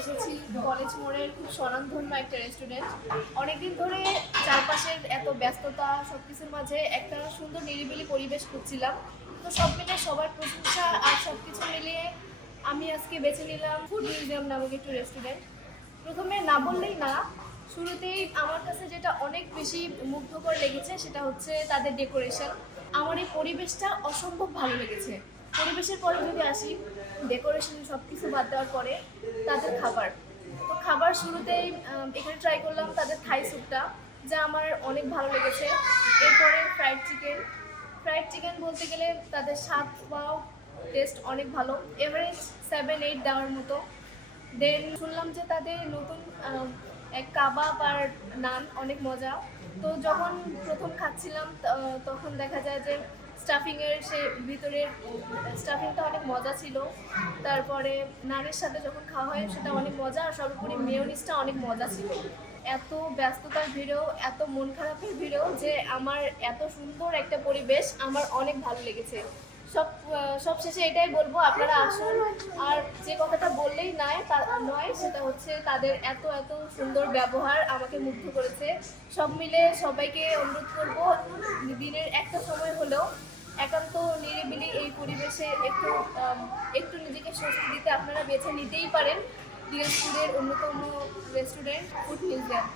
এসেছি। কলেজ মোড়ের খুব স্বনামধন্য একটা রেস্টুরেন্ট অনেকদিন ধরে চারপাশের এত ব্যস্ততা সব কিছুর মাঝে একটা সুন্দর নিরিবিলি পরিবেশ খুঁজছিলাম। তো সব মিলে সবার প্রশংসা আর সব কিছু মিলিয়ে আমি আজকে বেছে নিলাম ফুড মিউজিয়াম নামক একটু রেস্টুরেন্ট প্রথমে না বললেই না, শুরুতেই আমার কাছে যেটা অনেক বেশি মুগ্ধকর লেগেছে সেটা হচ্ছে তাদের ডেকোরেশন আমার এই পরিবেশটা অসম্ভব ভালো লেগেছে। পরিবেশের পরে যদি আসি ডেকোরেশন সব কিছু বাদ দেওয়ার পরে তাদের খাবার। তো খাবার শুরুতেই এখানে ট্রাই করলাম তাদের থাই স্যুপটা যা আমার অনেক ভালো লেগেছে। এরপরে ফ্রাইড চিকেন ফ্রাইড চিকেন বলতে গেলে তাদের স্বাদ বা টেস্ট অনেক ভালো। এভারেজ সেভেন এইট দেওয়ার মতো। দেন শুনলাম যে তাদের নতুন এক কাবাব আর নান অনেক মজা। তো যখন প্রথম খাচ্ছিলাম তখন দেখা যায় যে স্টাফিংয়ের সে ভিতরের স্টাফিংটা অনেক মজা ছিল। তারপরে নানের সাথে যখন খাওয়া হয়, সেটা অনেক মজা, আর সর্বোপরি মেয়নিসটা অনেক মজা ছিল। এত ব্যস্ততার ভিড়েও, এত মন খারাপের ভিড়েও যে আমার এত সুন্দর একটা পরিবেশ আমার অনেক ভালো লেগেছে। সব সব শেষে এটাই বলব, আপনারা আসুন যে কথাটা বললেই নয় তা নয়, সেটা হচ্ছে তাদের এত এত সুন্দর ব্যবহার আমাকে মুগ্ধ করেছে। সব মিলে সবাইকে অনুরোধ করব, দিনের একটা সময় হলেও একান্ত নিরিবিলি এই পরিবেশে একটু একটু নিজেকে স্বস্তি দিতে আপনারা বেছে নিতেই পারেন। দিনাজপুরের অন্যতম রেস্টুরেন্ট ফুড মিউজিয়াম